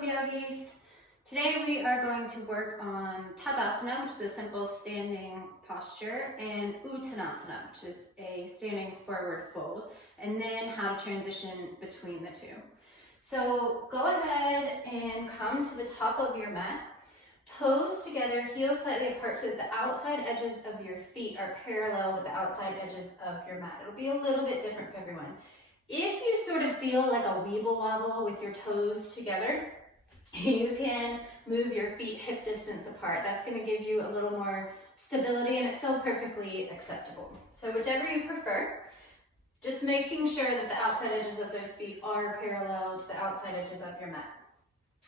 Welcome, yogis. Today we are going to work on Tadasana, which is a simple standing posture, and Uttanasana, which is a standing forward fold, and then how to transition between the two. So go ahead and come to the top of your mat, toes together, heels slightly apart so that the outside edges of your feet are parallel with the outside edges of your mat. It'll be a little bit different for everyone. If you sort of feel like a weeble wobble with your toes together, you can move your feet hip distance apart. That's going to give you a little more stability, and it's so perfectly acceptable. So whichever you prefer, just making sure that the outside edges of those feet are parallel to the outside edges of your mat.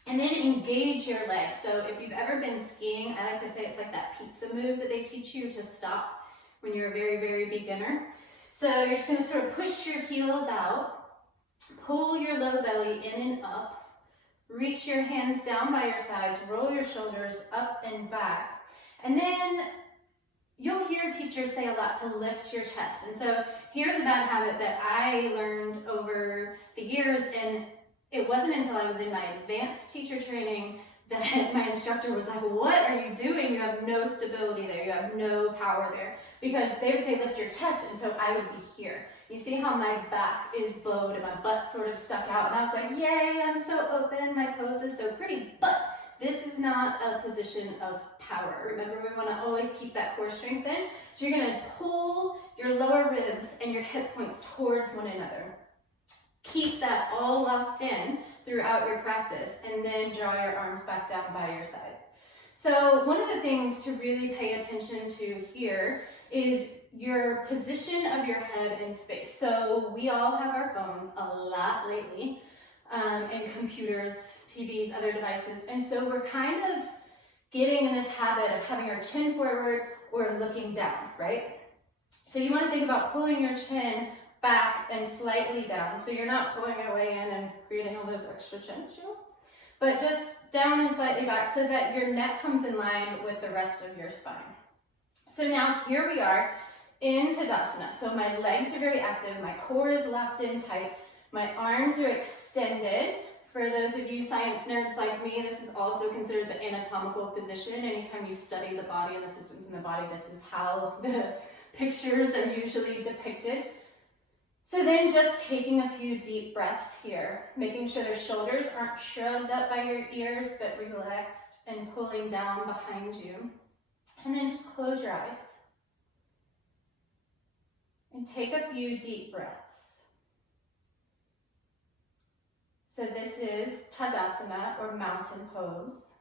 And then engage your legs. So if you've ever been skiing, I like to say it's like that pizza move that they teach you to stop when you're a very, very beginner. So you're just going to sort of push your heels out, pull your low belly in and up, reach your hands down by your sides, roll your shoulders up and back. And then you'll hear teachers say a lot to lift your chest. And so here's a bad habit that I learned over the years, and it wasn't until I was in my advanced teacher training that my instructor was like, what are you doing? You have no stability there. You have no power there. Because they would say, lift your chest. And so I would be here. You see how my back is bowed and my butt sort of stuck out. And I was like, yay, I'm so open. My pose is so pretty. But this is not a position of power. Remember, we want to always keep that core strength in. So you're going to pull your lower ribs and your hip points towards one another. Keep that all locked in throughout your practice, and then draw your arms back down by your sides. So one of the things to really pay attention to here is your position of your head in space. So we all have our phones a lot lately, and computers, TVs, other devices, and so we're kind of getting in this habit of having our chin forward or looking down, right? So you want to think about pulling your chin back and slightly down, so you're not pulling your way in and creating all those extra chin tissue, but just down and slightly back so that your neck comes in line with the rest of your spine. So now here we are in Tadasana. So my legs are very active, my core is locked in tight, my arms are extended. For those of you science nerds like me, this is also considered the anatomical position. Anytime you study the body and the systems in the body, this is how the pictures are usually depicted. So then just taking a few deep breaths here, making sure the shoulders aren't shrugged up by your ears, but relaxed and pulling down behind you. And then just close your eyes and take a few deep breaths. So this is Tadasana, or mountain pose.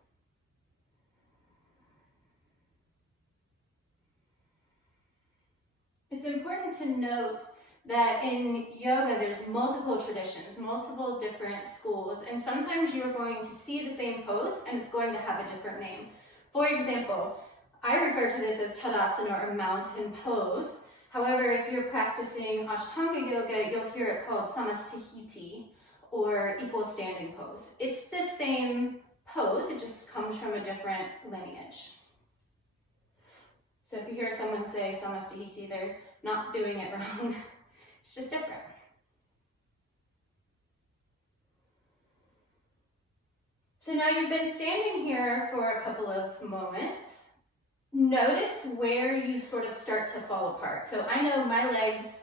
It's important to note that in yoga there's multiple traditions, multiple different schools, and sometimes you're going to see the same pose and it's going to have a different name. For example, I refer to this as Tadasana, or mountain pose. However, if you're practicing Ashtanga yoga, you'll hear it called Samastihiti, or equal standing pose. It's the same pose, it just comes from a different lineage. So if you hear someone say Samastihiti, they're not doing it wrong. It's just different. So now you've been standing here for a couple of moments. Notice where you sort of start to fall apart. So I know my legs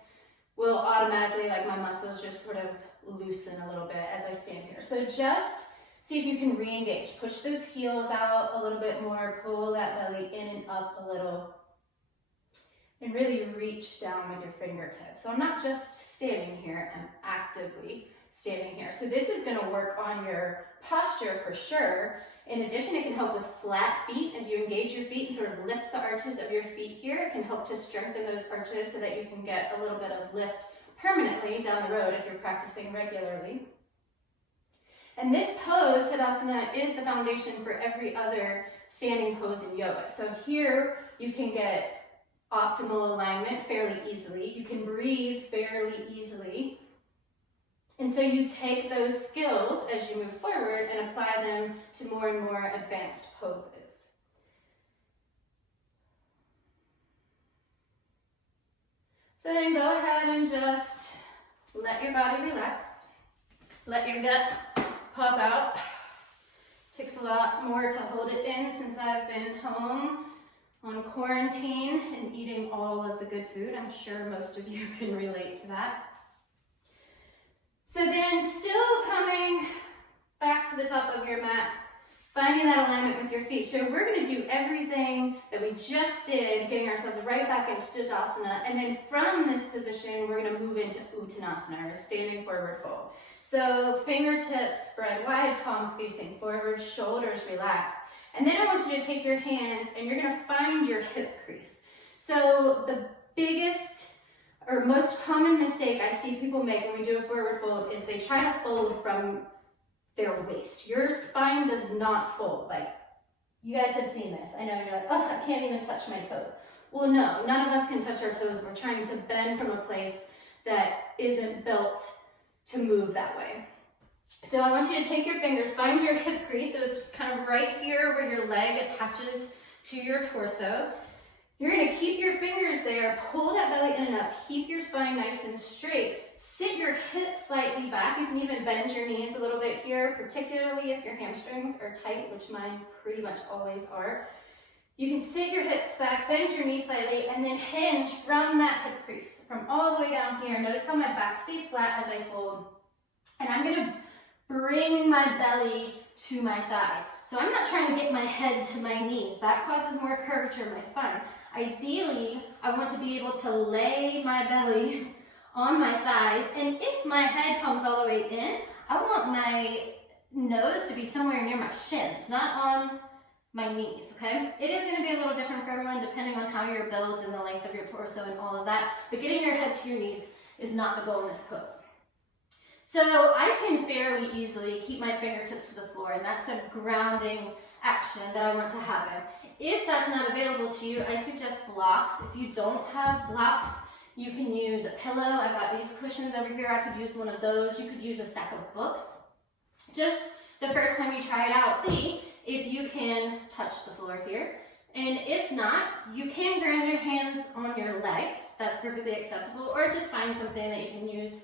will automatically, like my muscles, just sort of loosen a little bit as I stand here. So just see if you can re-engage. Push those heels out a little bit more, pull that belly in and up a little. And really reach down with your fingertips. So I'm not just standing here, I'm actively standing here. So this is going to work on your posture for sure. In addition, it can help with flat feet as you engage your feet and sort of lift the arches of your feet here. It can help to strengthen those arches so that you can get a little bit of lift permanently down the road if you're practicing regularly. And this pose, Tadasana, is the foundation for every other standing pose in yoga. So here you can get optimal alignment fairly easily. You can breathe fairly easily. And so you take those skills as you move forward and apply them to more and more advanced poses. So then go ahead and just let your body relax. Let your gut pop out. takes a lot more to hold it in since I've been home on quarantine and eating all of the good food. I'm sure most of you can relate to that. So then still coming back to the top of your mat, finding that alignment with your feet. So we're going to do everything that we just did, getting ourselves right back into Tadasana. And then from this position, we're going to move into Uttanasana, or standing forward fold. So fingertips spread wide, palms facing forward, shoulders relaxed. And then I want you to take your hands and you're going to find your hip crease. So the biggest or most common mistake I see people make when we do a forward fold is they try to fold from their waist. Your spine does not fold. Like, you guys have seen this. I know you're like, oh, I can't even touch my toes. Well, no, none of us can touch our toes. We're trying to bend from a place that isn't built to move that way. So I want you to take your fingers, find your hip crease. So it's kind of right here where your leg attaches to your torso. You're going to keep your fingers there, pull that belly in and up, keep your spine nice and straight. Sit your hips slightly back. You can even bend your knees a little bit here, particularly if your hamstrings are tight, which mine pretty much always are. You can sit your hips back, bend your knees slightly, and then hinge from that hip crease, from all the way down here. Notice how my back stays flat as I fold. And I'm going to bring my belly to my thighs. So I'm not trying to get my head to my knees. That causes more curvature in my spine. Ideally, I want to be able to lay my belly on my thighs, and if my head comes all the way in, I want my nose to be somewhere near my shins, not on my knees, okay? It is going to be a little different for everyone depending on how you're built and the length of your torso and all of that, but getting your head to your knees is not the goal in this pose. So I can fairly easily keep my fingertips to the floor, and that's a grounding action that I want to happen. If that's not available to you, I suggest blocks. If you don't have blocks, you can use a pillow. I've got these cushions over here. I could use one of those. You could use a stack of books. Just the first time you try it out, see if you can touch the floor here. And if not, you can ground your hands on your legs. That's perfectly acceptable. Or just find something that you can use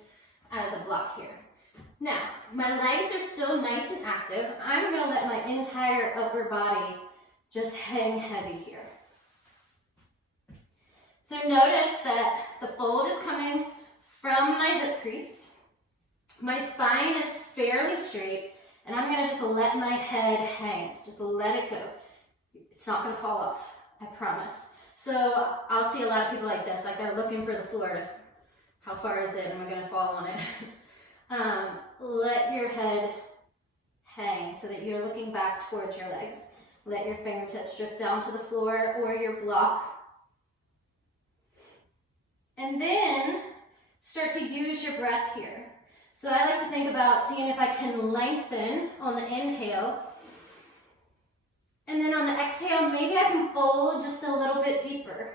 as a block here. Now, my legs are still nice and active. I'm going to let my entire upper body just hang heavy here. So notice that the fold is coming from my hip crease. My spine is fairly straight, and I'm going to just let my head hang. Just let it go. It's not going to fall off, I promise. So I'll see a lot of people like this, like they're looking for the floor. How far is it? Am I going to fall on it? Let your head hang so that you're looking back towards your legs. Let your fingertips drift down to the floor or your block. And then start to use your breath here. So I like to think about seeing if I can lengthen on the inhale. And then on the exhale, maybe I can fold just a little bit deeper.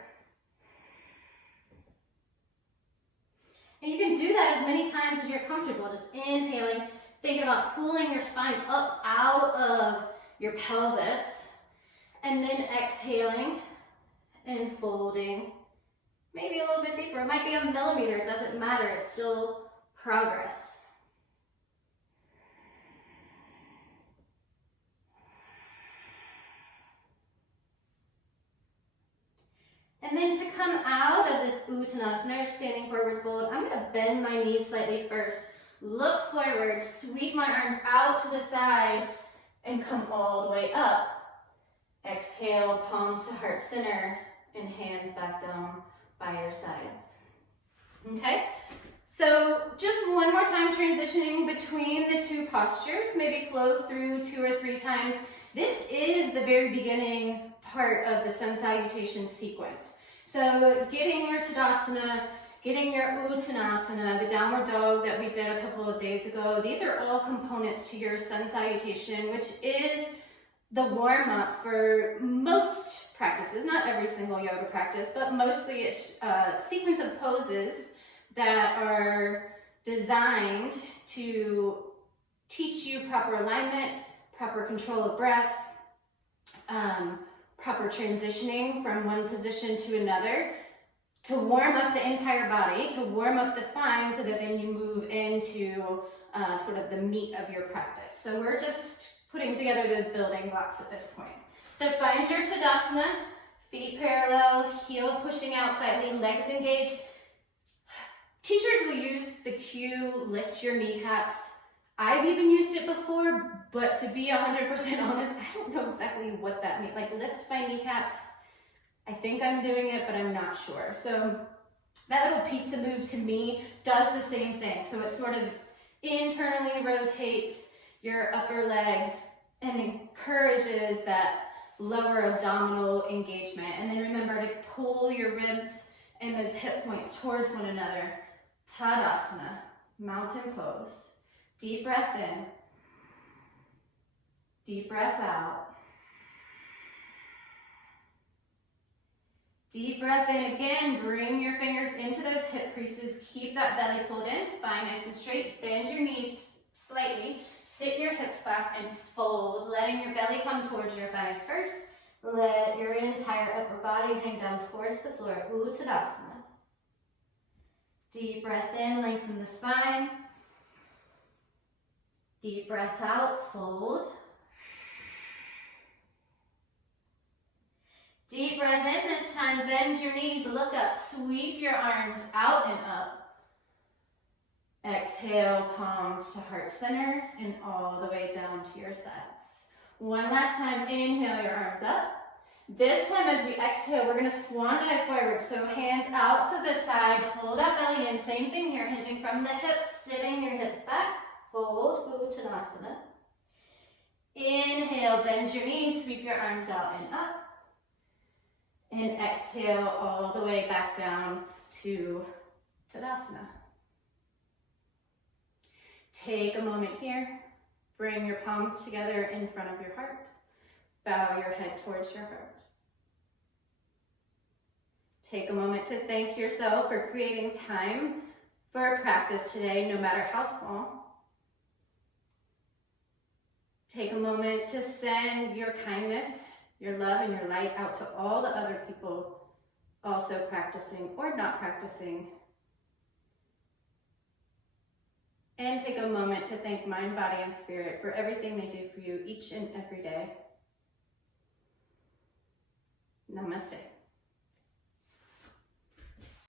And you can do that as many times as you're comfortable. Just inhaling, thinking about pulling your spine up out of your pelvis. And then exhaling and folding. Maybe a little bit deeper. It might be a millimeter. It doesn't matter. It's still progress. And then to come out of this Uttanasana, standing forward fold, I'm going to bend my knees slightly first. Look forward, sweep my arms out to the side, and come all the way up. Exhale, palms to heart center, and hands back down by your sides. Okay? So just one more time transitioning between the two postures. Maybe flow through 2 or 3 times. This is the very beginning part of the sun salutation sequence. So getting your Tadasana, getting your Uttanasana, the downward dog that we did a couple of days ago, these are all components to your sun salutation, which is the warm-up for most practices, not every single yoga practice, but mostly it's a sequence of poses that are designed to teach you proper alignment, proper control of breath, proper transitioning from one position to another, to warm up the entire body, to warm up the spine so that then you move into sort of the meat of your practice. So we're just putting together those building blocks at this point. So find your Tadasana, feet parallel, heels pushing out slightly, legs engaged. Teachers will use the cue, lift your kneecaps. I've even used it before, but to be 100% honest, I don't know exactly what that means. Like lift my kneecaps, I think I'm doing it, but I'm not sure. So that little pizza move to me does the same thing. So it sort of internally rotates your upper legs and encourages that lower abdominal engagement. And then remember to pull your ribs and those hip points towards one another. Tadasana, mountain pose. Deep breath in. Deep breath out. Deep breath in again. Bring your fingers into those hip creases. Keep that belly pulled in, spine nice and straight. Bend your knees slightly. Sit your hips back and fold, letting your belly come towards your thighs first. Let your entire upper body hang down towards the floor. Uttanasana. Deep breath in, lengthen the spine. Deep breath out, fold. Deep breath in this time, bend your knees, look up, sweep your arms out and up. Exhale, palms to heart center and all the way down to your sides. One last time, inhale your arms up. This time as we exhale, we're gonna swan dive forward. So hands out to the side, pull that belly in. Same thing here, hinging from the hips, sitting your hips back. Fold, Uttanasana. Inhale, bend your knees, sweep your arms out and up. And exhale all the way back down to Tadasana. Take a moment here. Bring your palms together in front of your heart. Bow your head towards your heart. Take a moment to thank yourself for creating time for a practice today, no matter how small. Take a moment to send your kindness, your love, and your light out to all the other people also practicing or not practicing. And take a moment to thank mind, body, and spirit for everything they do for you each and every day. Namaste.